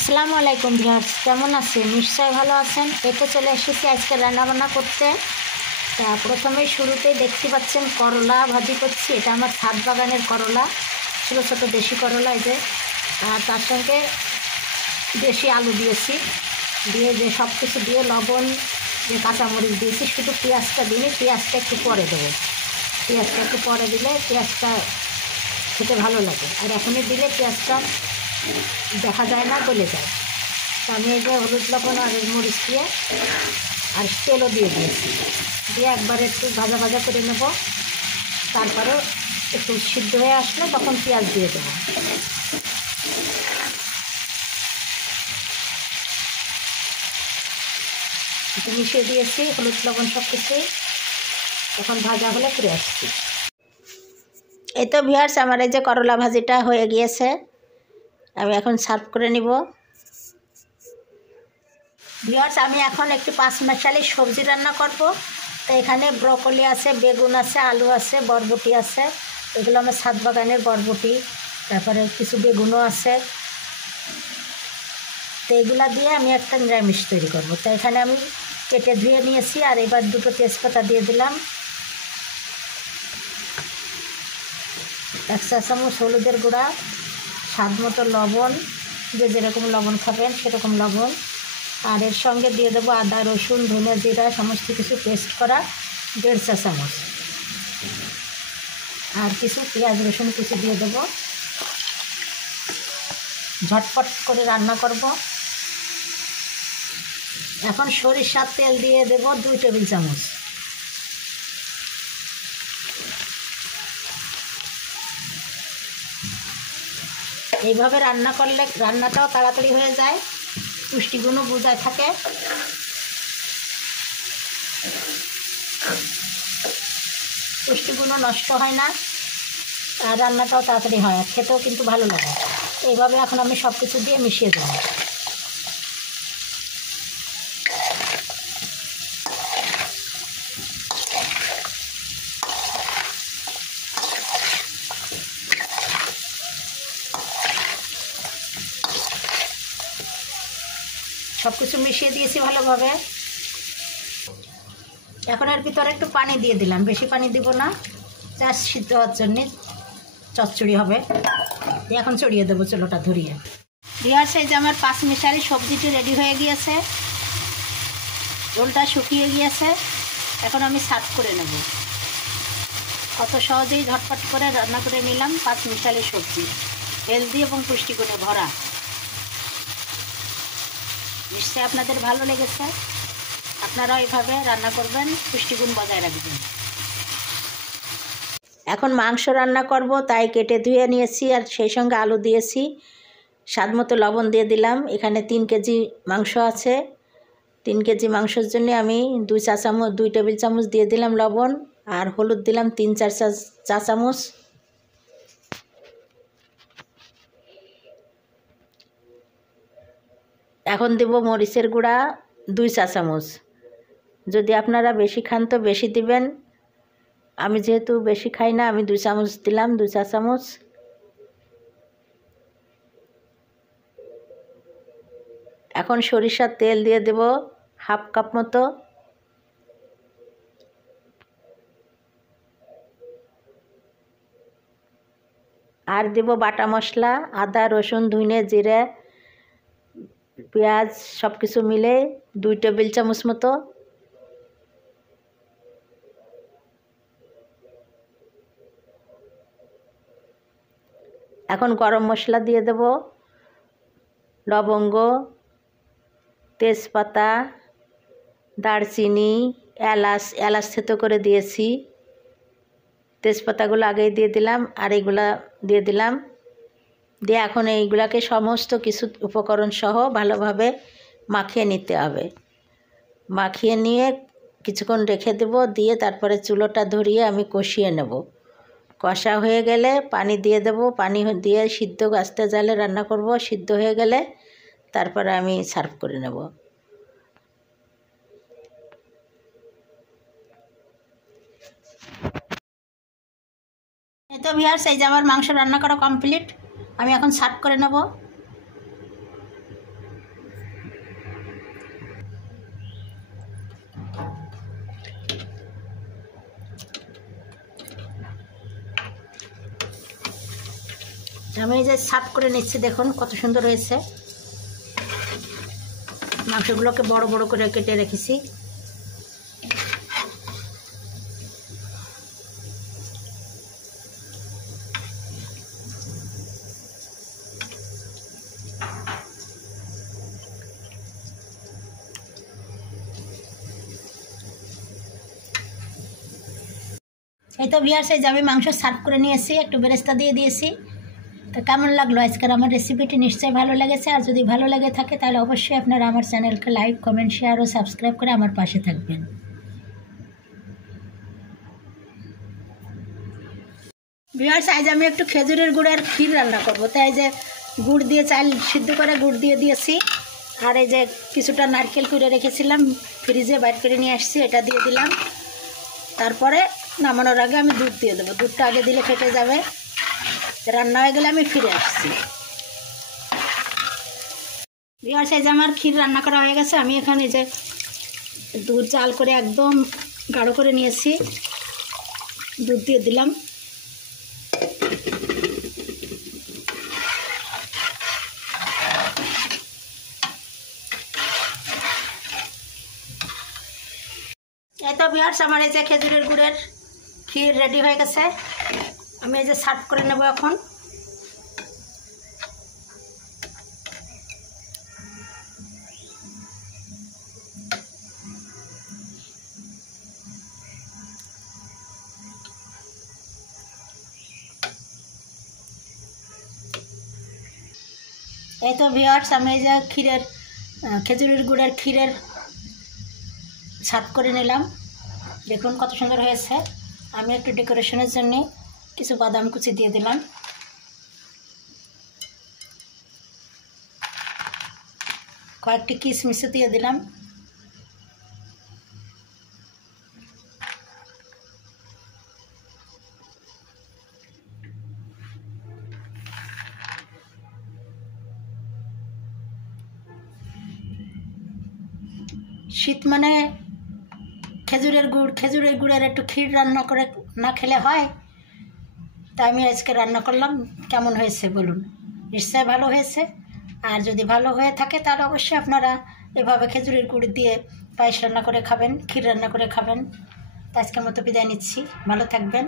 আসসালামু আলাইকুম ভিউয়ার্স, কেমন আছেন? নিশ্চয়ই ভালো আছেন। এতে চলে এসেছি আজকে রান্নাবান্না করতে। তা প্রথমেই শুরুতেই দেখতে পাচ্ছেন করলা ভাজি করছি। এটা আমার ছাদ বাগানের করলা, ছোটো ছোটো দেশি করলা। এই যে আর তার সঙ্গে দেশি আলু দিয়েছি, দিয়ে যে সব কিছু দিয়ে লবণ যে কাঁচামরিচ দিয়েছি, শুধু পেঁয়াজটা দিলে পেঁয়াজটা একটু পরে দেবো। পেঁয়াজটা একটু পরে দিলে পেঁয়াজটা খেতে ভালো লাগে, আর এখনই দিলে পেঁয়াজটা দেখা যায় না, গলে যায়। তো আমি এই যে হলুদ লবণ আর মরিচ দিয়ে আর তেলও দিয়ে দিয়েছি, দিয়ে একবার একটু ভাজা ভাজা করে নেব। তারপরে একটু সিদ্ধ হয়ে আসলে তখন পেঁয়াজ দিয়ে দেবো। একটু মিশিয়ে দিয়েছি হলুদ লবণ সব কিছুই, তখন ভাজা হলে ফিরে আসছি। এই তো ভিউয়ার্স, আমার এই যে করলা ভাজিটা হয়ে গিয়েছে, আমি এখন সার্ভ করে নিব। ভিউয়ার্স, আমি এখন একটু পাঁচ মিশালি সবজি রান্না করব। তো এখানে ব্রকলি আছে, বেগুন আছে, আলু আছে, বরবটি আছে। এগুলো আমার ছাদ বাগানের বরবটি, তারপরে কিছু বেগুনও আছে। তো এগুলা দিয়ে আমি একটা নিরামিষ তৈরি করব। তো এখানে আমি কেটে ধুয়ে নিয়েছি, আর এবার দুটো তেজপাতা দিয়ে দিলাম, 1 চা চামচ হলুদের গুঁড়া, স্বাদ মতো লবণ, যে যেরকম লবণ খাবেন সেরকম লবণ, আর এর সঙ্গে দিয়ে দেবো আদা রসুন ধনে জিরা সমস্ত কিছু পেস্ট করা 1.5 চা চামচ, আর কিছু পেঁয়াজ রসুন কিছু দিয়ে দেবো। ঝটপট করে রান্না করব। এখন সরিষার তেল দিয়ে দেব 2 টেবিল চামচ। এইভাবে রান্না করলে রান্নাটাও তাড়াতাড়ি হয়ে যায়, পুষ্টিগুণও বজায় থাকে। পুষ্টিগুণও নষ্ট হয় না, আর রান্নাটাও তাড়াতাড়ি হয়, আর খেতেও কিন্তু ভালো লাগে। এইভাবে এখন আমি সব কিছু দিয়ে মিশিয়ে দেবো। সব কিছু মিশিয়ে দিয়েছি ভালোভাবে। এখন এর ভিতরে একটু পানি দিয়ে দিলাম, বেশি পানি দিব না, জাস্ট সিদ্ধ হওয়ার জন্যে, চচ্চড়ি হবে। এখন চড়িয়ে দেবো চুলোটা ধরিয়ে। ভিউয়ার্স, এই যে আমার 5 মিশালি সবজিটি রেডি হয়ে গিয়েছে, ঝোলটা শুকিয়ে গিয়েছে। এখন আমি সার্ভ করে নেব। কত সহজেই ঝটপট করে রান্না করে নিলাম 5 মিশালি সবজি, হেলদি এবং পুষ্টিগুণে ভরা। নিশ্চয়ই আপনাদের ভালো লেগেছে। আপনারাও এইভাবে রান্না করবেন, পুষ্টিগুণ বজায় রাখবেন। এখন মাংস রান্না করব, তাই কেটে ধুয়ে নিয়েছি, আর সেই সঙ্গে আলু দিয়েছি। স্বাদ মতো লবণ দিয়ে দিলাম। এখানে 3 কেজি মাংস আছে। 3 কেজি মাংসের জন্য আমি 2 টেবিল চামচ দিয়ে দিলাম লবণ, আর হলুদ দিলাম 3-4 চা চামচ। এখন দেব মরিচের গুঁড়া 2 চা চামচ। যদি আপনারা বেশি খান তো বেশি দিবেন, আমি যেহেতু বেশি খাই না, আমি 2 চামচ দিলাম, 2 চা চামচ। এখন সরিষার তেল দিয়ে দেব 1/2 কাপ মতো। আর দেব বাটা মশলা, আদা রসুন ধনে জিরে পেঁয়াজ সব কিছু মিলে 2 টেবিল চামচ মতো। এখন গরম মশলা দিয়ে দেব, লবঙ্গ, তেজপাতা, দারচিনি, এলাচ থেতো করে দিয়েছি। তেজপাতাগুলো আগেই দিয়ে দিলাম, আর এইগুলা দিয়ে দিলাম। দিয়ে এখন এইগুলাকে সমস্ত কিছু উপকরণ সহ ভালোভাবে মাখিয়ে নিতে হবে। মাখিয়ে নিয়ে কিছুক্ষণ রেখে দেব, দিয়ে তারপরে চুলোটা ধরিয়ে আমি কষিয়ে নেব। কষা হয়ে গেলে পানি দিয়ে দেব, পানি দিয়ে সিদ্ধ আস্তে জালে রান্না করব। সিদ্ধ হয়ে গেলে তারপরে আমি সার্ভ করে নেব। এই তো ভিউয়ার্স, এই যে আমার মাংস রান্না করা কমপ্লিট। আমি এখন সার্ভ করে নেব। আমি এই যে সাফ করে নিচ্ছি, দেখুন কত সুন্দর হয়েছে। মাংসগুলোকে বড় বড় করে কেটে রেখেছি। এই তো ভিউয়ার্স, এই যে আমি মাংস সার্ভ করে নিয়েছি, একটু বেরেস্তা দিয়ে দিয়েছি। তো কেমন লাগলো আজকের আমার রেসিপিটি? নিশ্চয়ই ভালো লেগেছে। আর যদি ভালো লেগে থাকে তাহলে অবশ্যই আপনারা আমার চ্যানেলকে লাইক, কমেন্ট, শেয়ার ও সাবস্ক্রাইব করে আমার পাশে থাকবেন। ভিউয়ার্স, আজ আমি একটু খেজুরের গুড়ের ক্ষীর রান্না করবো। তাই এই যে গুড় দিয়ে, চাল সিদ্ধ করে গুড় দিয়ে দিয়েছি। আর এই যে কিছুটা নারকেল কুড়ে রেখেছিলাম, ফ্রিজে বাইর করে নিয়ে আসছি, এটা দিয়ে দিলাম। তারপরে নামানোর আগে আমি দুধ দিয়ে দেবো। দুধটা আগে দিলে ফেটে যাবে। রান্না হয়ে গেলে আমি ফিরে আসছি। ভিউয়ার্স, এই যে আমার ক্ষীর রান্না করা হয়ে গেছে। আমি এখানে যে দুধ জাল করে একদম গাঢ় করে নিয়েছি, দুধ দিয়ে দিলাম। এই তো ভিউয়ার্স, আমার এই যে খেজুরের গুড়ের ক্ষীর রেডি হয়ে গেছে। আমি এই যে সার্ভ করে নেব এখন। এই তো ভিউয়ার্স, আমি এই যে খেজুরের গুড়ের ক্ষীরের সার্ভ করে নিলাম। দেখুন কত সুন্দর হয়েছে। আমি একটু ডেকোরেশনের জন্য কিছু বাদাম কুচি দিয়ে দিলাম। কয়েকটি কিশমিশও দিয়ে দিলাম। শীত মানে খেজুরের গুড়ের একটু ক্ষীর রান্না করে না খেলে হয়। তাই আমি আজকে রান্না করলাম। কেমন হয়েছে বলুন? নিশ্চয়ই ভালো হয়েছে। আর যদি ভালো হয়ে থাকে তাহলে অবশ্যই আপনারা এভাবে খেজুরের গুড় দিয়ে পায়েস রান্না করে খাবেন, ক্ষীর রান্না করে খাবেন। তো আজকের মতো বিদায় নিচ্ছি। ভালো থাকবেন।